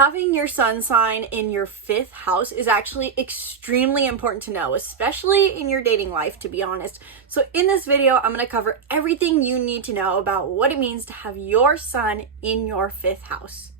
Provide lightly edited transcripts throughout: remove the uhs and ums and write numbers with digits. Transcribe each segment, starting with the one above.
Having your sun sign in your 5th house is actually extremely important to know, especially in your dating life, to be honest. So in this video, I'm going to cover everything you need to know about what it means to have your sun in your 5th house.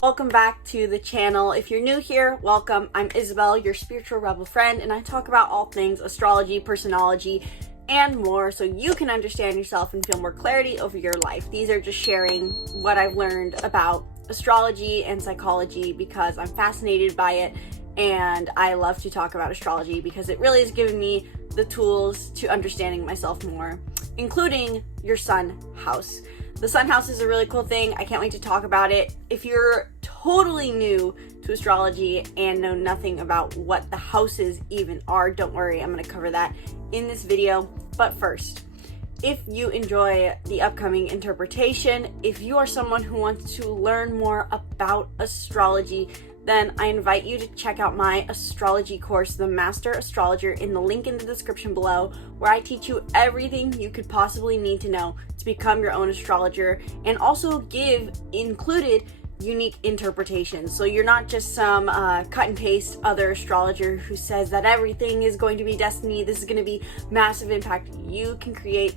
Welcome back to the channel. If you're new here, welcome. I'm Isabelle, your spiritual rebel friend, and I talk about all things astrology, personology, and more so you can understand yourself and feel more clarity over your life. These are just sharing what I've learned about astrology and psychology because I'm fascinated by it, and I love to talk about astrology because it really has given me the tools to understanding myself more, including your sun house. The sun house is a really cool thing. I can't wait to talk about it. If you're totally new to astrology and know nothing about what the houses even are, don't worry, I'm going to cover that in this video. But first, if you enjoy the upcoming interpretation, if you are someone who wants to learn more about astrology, then I invite you to check out my astrology course, The Master Astrologer, in the link in the description below, where I teach you everything you could possibly need to know to become your own astrologer, and also give included unique interpretations. So you're not just some cut and paste other astrologer who says that everything is going to be destiny, this is going to be massive impact. You can create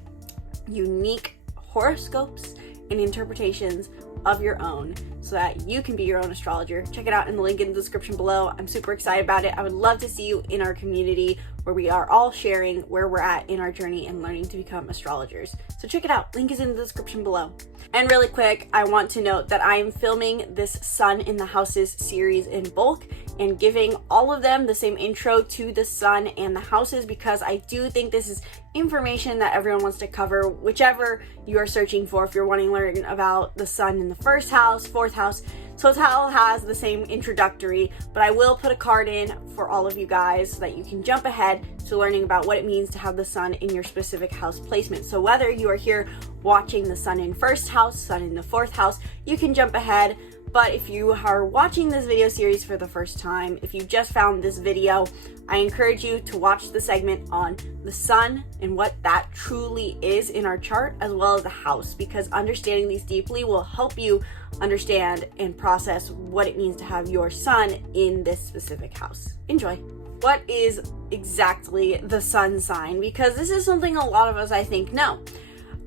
unique horoscopes and interpretations of your own so that you can be your own astrologer. Check it out in the link in the description below. I'm super excited about it. I would love to see you in our community where we are all sharing where we're at in our journey and learning to become astrologers. So check it out. Link is in the description below. And really quick, I want to note that I am filming this Sun in the Houses series in bulk and giving all of them the same intro to the sun and the houses because I do think this is information that everyone wants to cover, whichever you are searching for. If you're wanting to learn about the sun in the 1st house, 4th house, Total has the same introductory, but I will put a card in for all of you guys so that you can jump ahead to learning about what it means to have the sun in your specific house placement. So whether you are here watching the sun in 1st house, sun in the 4th house, you can jump ahead. But if you are watching this video series for the first time, if you just found this video, I encourage you to watch the segment on the sun and what that truly is in our chart, as well as the house, because understanding these deeply will help you understand and process what it means to have your sun in this specific house. Enjoy. What is exactly the sun sign? Because this is something a lot of us, I think, know.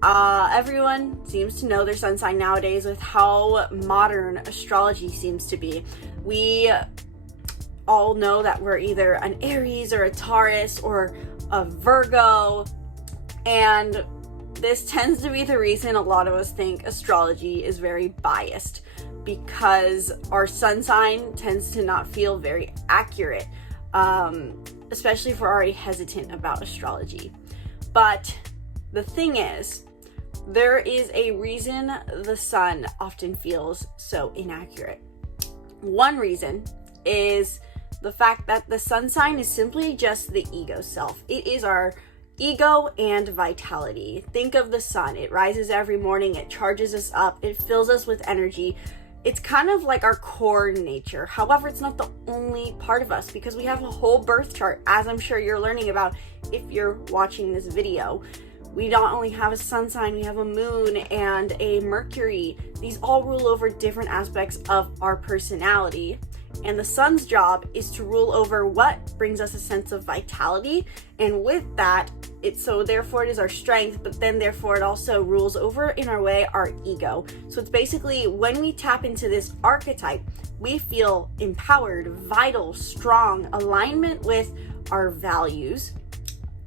Everyone seems to know their sun sign nowadays with how modern astrology seems to be. We all know that we're either an Aries or a Taurus or a Virgo, and this tends to be the reason a lot of us think astrology is very biased, because our sun sign tends to not feel very accurate, especially if we're already hesitant about astrology. But the thing is, there is a reason the sun often feels so inaccurate. One reason is the fact that the sun sign is simply just the ego self. It is our ego and vitality. Think of the sun. It rises every morning, it charges us up, it fills us with energy. It's kind of like our core nature. However, it's not the only part of us because we have a whole birth chart, as I'm sure you're learning about if you're watching this video. We not only have a sun sign, we have a moon and a Mercury. These all rule over different aspects of our personality. And the sun's job is to rule over what brings us a sense of vitality. And with that, therefore it is our strength, but then therefore it also rules over in our way our ego. So it's basically when we tap into this archetype, we feel empowered, vital, strong, alignment with our values.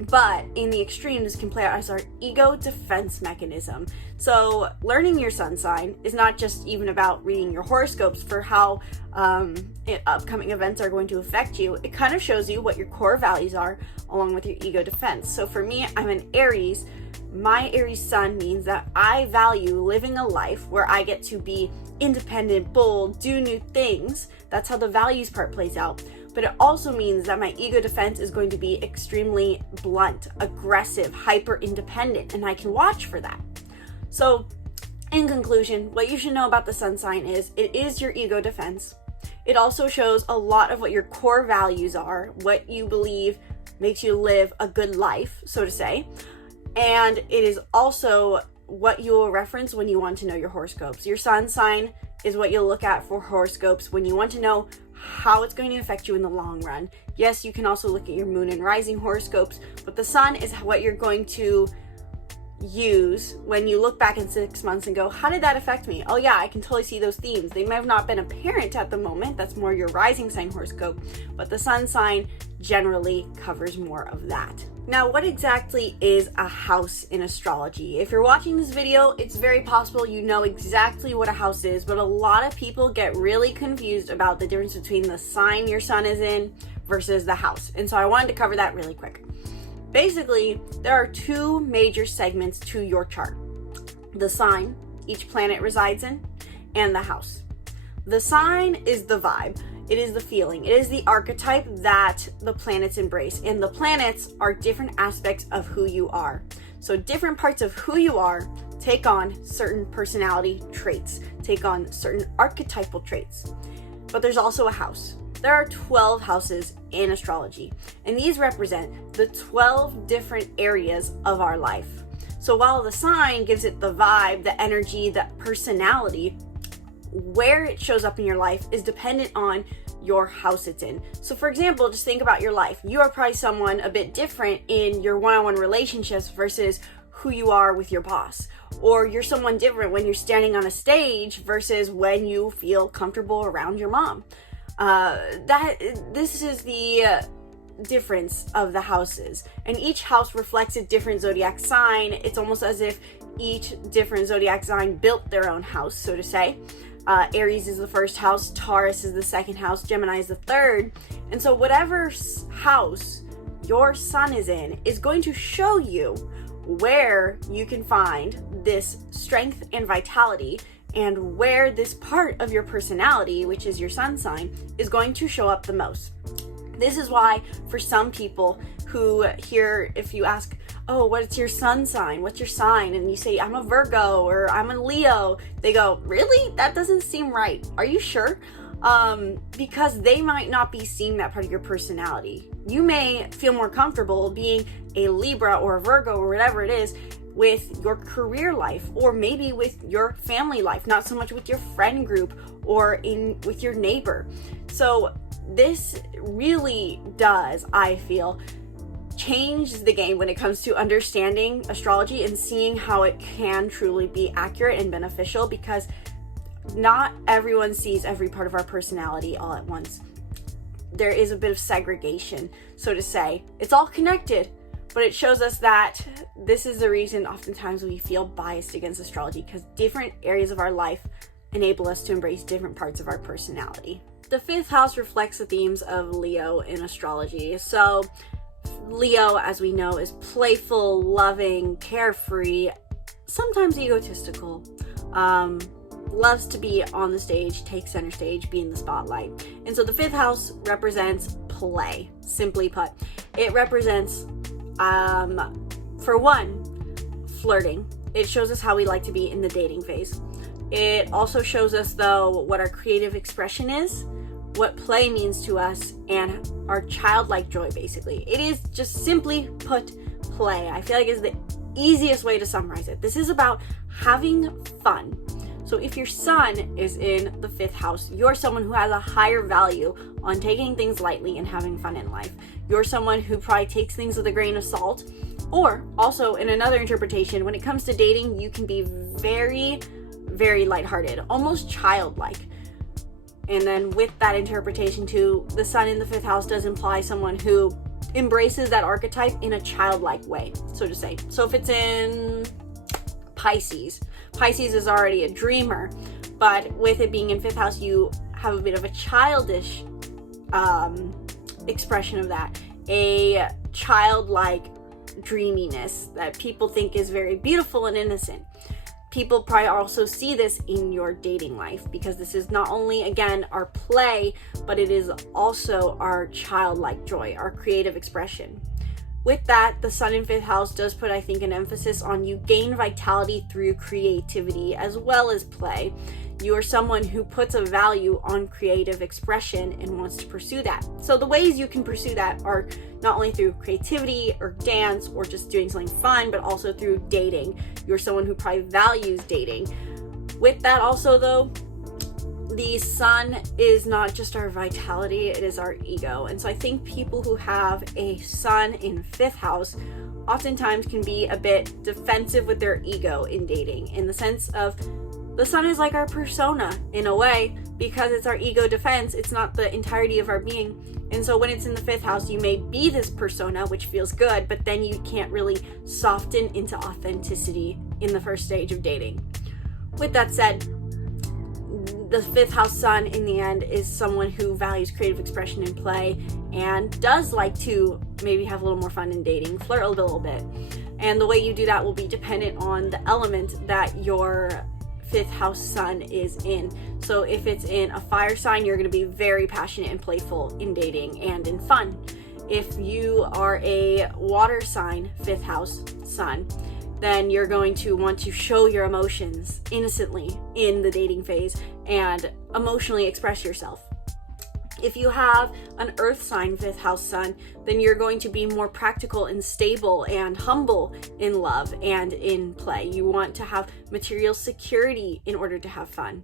But in the extreme, this can play out as our ego defense mechanism. So learning your sun sign is not just even about reading your horoscopes for how upcoming events are going to affect you. It kind of shows you what your core values are along with your ego defense. So for me, I'm an Aries. My Aries sun means that I value living a life where I get to be independent, bold, do new things. That's how the values part plays out. But it also means that my ego defense is going to be extremely blunt, aggressive, hyper independent, and I can watch for that. So in conclusion, what you should know about the sun sign is it is your ego defense. It also shows a lot of what your core values are, what you believe makes you live a good life, so to say. And it is also what you will reference when you want to know your horoscopes. Your sun sign is what you'll look at for horoscopes when you want to know how it's going to affect you in the long run. Yes, you can also look at your moon and rising horoscopes, but the sun is what you're going to use when you look back in 6 months and go, how did that affect me? Oh yeah, I can totally see those themes. They may have not been apparent at the moment. That's more your rising sign horoscope, but the sun sign generally covers more of that. Now, what exactly is a house in astrology? If you're watching this video, it's very possible you know exactly what a house is, but a lot of people get really confused about the difference between the sign your sun is in versus the house. And so I wanted to cover that really quick. Basically, there are two major segments to your chart: the sign each planet resides in, and the house. The sign is the vibe. It is the feeling. It is the archetype that the planets embrace. And the planets are different aspects of who you are. So different parts of who you are take on certain personality traits, take on certain archetypal traits. But there's also a house. There are 12 houses in astrology, and these represent the 12 different areas of our life. So while the sign gives it the vibe, the energy, the personality, where it shows up in your life is dependent on your house it's in. So for example, just think about your life. You are probably someone a bit different in your one-on-one relationships versus who you are with your boss. Or you're someone different when you're standing on a stage versus when you feel comfortable around your mom. This is the difference of the houses, and each house reflects a different zodiac sign. It's almost as if each different zodiac sign built their own house, so to say. Aries is the first house, Taurus is the second house, Gemini is the third. And so whatever house your sun is in is going to show you where you can find this strength and vitality, and where this part of your personality, which is your sun sign, is going to show up the most. This is why for some people who hear, if you ask, oh, what's your sun sign? What's your sign? And you say, I'm a Virgo or I'm a Leo. They go, really? That doesn't seem right. Are you sure? Because they might not be seeing that part of your personality. You may feel more comfortable being a Libra or a Virgo or whatever it is with your career life, or maybe with your family life, not so much with your friend group or with your neighbor. So this really does, I feel, change the game when it comes to understanding astrology and seeing how it can truly be accurate and beneficial, because not everyone sees every part of our personality all at once. There is a bit of segregation, so to say. It's all connected, but it shows us that this is the reason oftentimes we feel biased against astrology, because different areas of our life enable us to embrace different parts of our personality. The fifth house reflects the themes of Leo in astrology. So Leo, as we know, is playful, loving, carefree, sometimes egotistical, loves to be on the stage, take center stage, be in the spotlight. And so the fifth house represents play, simply put. It represents, for one, flirting. It shows us how we like to be in the dating phase. It also shows us, though, what our creative expression is, what play means to us, and our childlike joy, basically. It is just simply put play. I feel like it's the easiest way to summarize it. This is about having fun. So if your sun is in the fifth house, you're someone who has a higher value on taking things lightly and having fun in life. You're someone who probably takes things with a grain of salt. Or also, in another interpretation, when it comes to dating, you can be very, very lighthearted, almost childlike. And then with that interpretation too, the sun in the fifth house does imply someone who embraces that archetype in a childlike way, so to say. So if it's in Pisces is already a dreamer, but with it being in fifth house, you have a bit of a childish expression of that, a childlike dreaminess that people think is very beautiful and innocent. People probably also see this in your dating life, because this is not only, again, our play, but it is also our childlike joy, our creative expression. With that, the sun in fifth house does put, I think, an emphasis on you gain vitality through creativity as well as play. You are someone who puts a value on creative expression and wants to pursue that. So the ways you can pursue that are not only through creativity or dance or just doing something fun, but also through dating. You're someone who probably values dating. With that also though, the sun is not just our vitality, it is our ego. And so I think people who have a sun in 5th house oftentimes can be a bit defensive with their ego in dating, in the sense of the sun is like our persona in a way, because it's our ego defense. It's not the entirety of our being. And so when it's in the 5th house, you may be this persona, which feels good, but then you can't really soften into authenticity in the first stage of dating. With that said, the 5th house sun in the end is someone who values creative expression and play and does like to maybe have a little more fun in dating, flirt a little bit. And the way you do that will be dependent on the element that your 5th house sun is in. So if it's in a fire sign, you're going to be very passionate and playful in dating and in fun. If you are a water sign 5th house sun, then you're going to want to show your emotions innocently in the dating phase and emotionally express yourself. If you have an earth sign 5th house sun, then you're going to be more practical and stable and humble in love and in play. You want to have material security in order to have fun.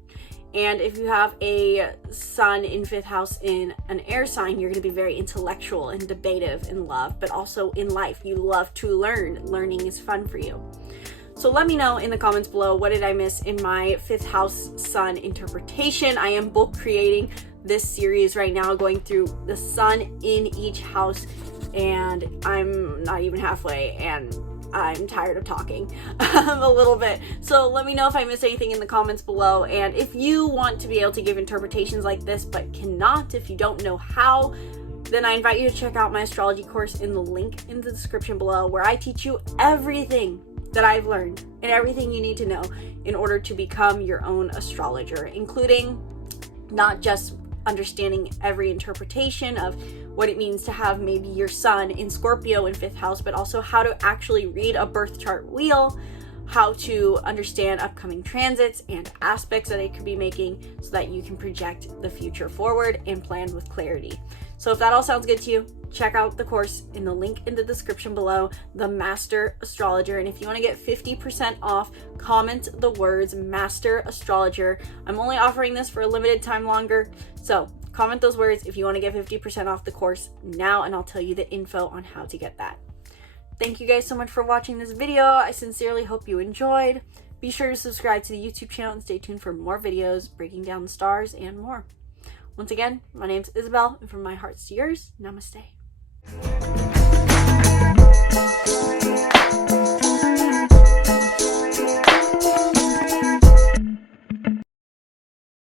And if you have a sun in 5th house in an air sign, you're going to be very intellectual and debative in love, but also in life. You love to learn. Learning is fun for you. So let me know in the comments below, what did I miss in my 5th house sun interpretation? I am book creating this series right now, going through the sun in each house, and I'm not even halfway, and I'm tired of talking a little bit. So let me know if I missed anything in the comments below. And if you want to be able to give interpretations like this but cannot, if you don't know how, then I invite you to check out my astrology course in the link in the description below, where I teach you everything that I've learned and everything you need to know in order to become your own astrologer, including not just understanding every interpretation of what it means to have maybe your sun in Scorpio in 5th house, but also how to actually read a birth chart wheel, how to understand upcoming transits and aspects that it could be making, so that you can project the future forward and plan with clarity. So if that all sounds good to you, check out the course in the link in the description below, the Master Astrologer. And if you want to get 50% off, comment the words Master Astrologer. I'm only offering this for a limited time longer, so comment those words if you want to get 50% off the course now, and I'll tell you the info on how to get that. Thank you guys so much for watching this video. I sincerely hope you enjoyed. Be sure to subscribe to the YouTube channel and stay tuned for more videos breaking down the stars and more. Once again, my name's Isabelle, and from my heart to yours, namaste.